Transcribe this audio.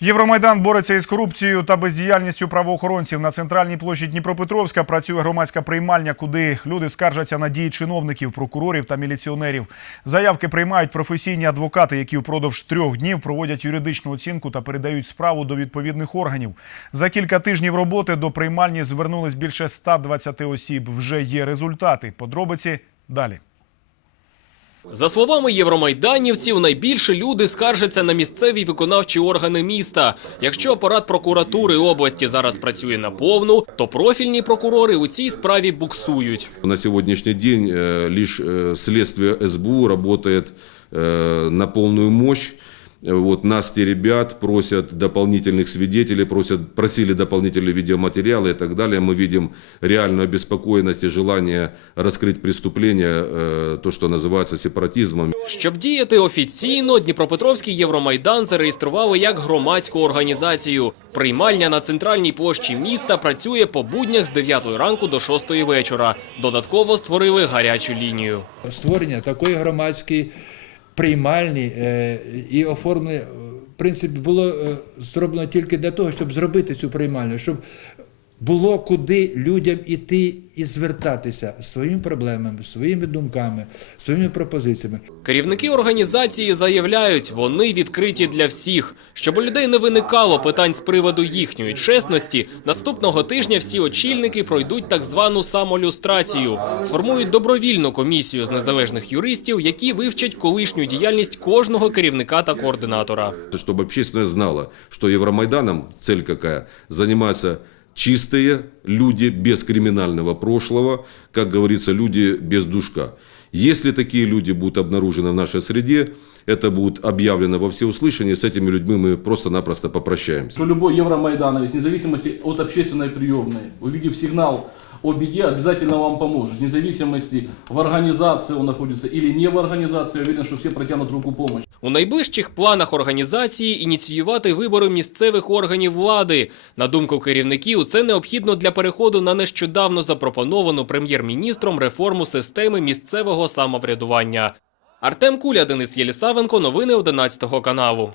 Євромайдан бореться із корупцією та бездіяльністю правоохоронців. На центральній площі Дніпропетровська працює громадська приймальня, куди люди скаржаться на дії чиновників, прокурорів та міліціонерів. Заявки приймають професійні адвокати, які впродовж трьох днів проводять юридичну оцінку та передають справу до відповідних органів. За кілька тижнів роботи до приймальні звернулись більше 120 осіб. Вже є результати. Подробиці далі. За словами євромайданівців, найбільше люди скаржаться на місцеві виконавчі органи міста. Якщо апарат прокуратури області зараз працює на повну, то профільні прокурори у цій справі буксують. На сегодняшний день э, лишь э, следствие СБУ работает э, на полную мощь. Э, Вот нас те ребят просят дополнительных свидетелей, просят, просили дополнительные видеоматериалы и так далее. Мы видим реальную обеспокоенность и желание раскрыть преступление, э, то, что называется сепаратизмом. Щоб діяти офіційно, Дніпропетровський Євромайдан зареєстрували як громадську організацію. Приймальня на центральній площі міста працює по буднях з 9 ранку до 6 вечора. Додатково створили гарячу лінію. створення такої громадської приймальні е, і оформлені. в принципі, було е, зроблено тільки для того, щоб зробити цю приймальню, щоб було куди людям іти і звертатися своїми проблемами, своїми думками, своїми пропозиціями. Керівники організації заявляють, вони відкриті для всіх. Щоб у людей не виникало питань з приводу їхньої чесності, наступного тижня всі очільники пройдуть так звану самолюстрацію, сформують добровільну комісію з незалежних юристів, які вивчать колишню діяльність кожного керівника та координатора. Чтобы общественность знала, что Евромайданом цель какая? Занимаются чистые люди без криминального прошлого, как говорится, люди без душка. Если такие люди будут обнаружены в нашей среде, это будет объявлено во всеуслышание, с этими людьми мы просто-напросто попрощаемся. что любой евромайдановец, вне зависимости от общественной приемной, увидев сигнал о беде, обязательно вам поможет. Вне зависимости, в организации он находится или не в организации, я уверен, что все протянут руку помощи. У найближчих планах організації ініціювати вибори місцевих органів влади. На думку керівників, це необхідно для переходу на нещодавно запропоновану прем'єр-міністром реформу системи місцевого самоврядування. Артем Куля, Денис Єлісавенко, новини 11 каналу.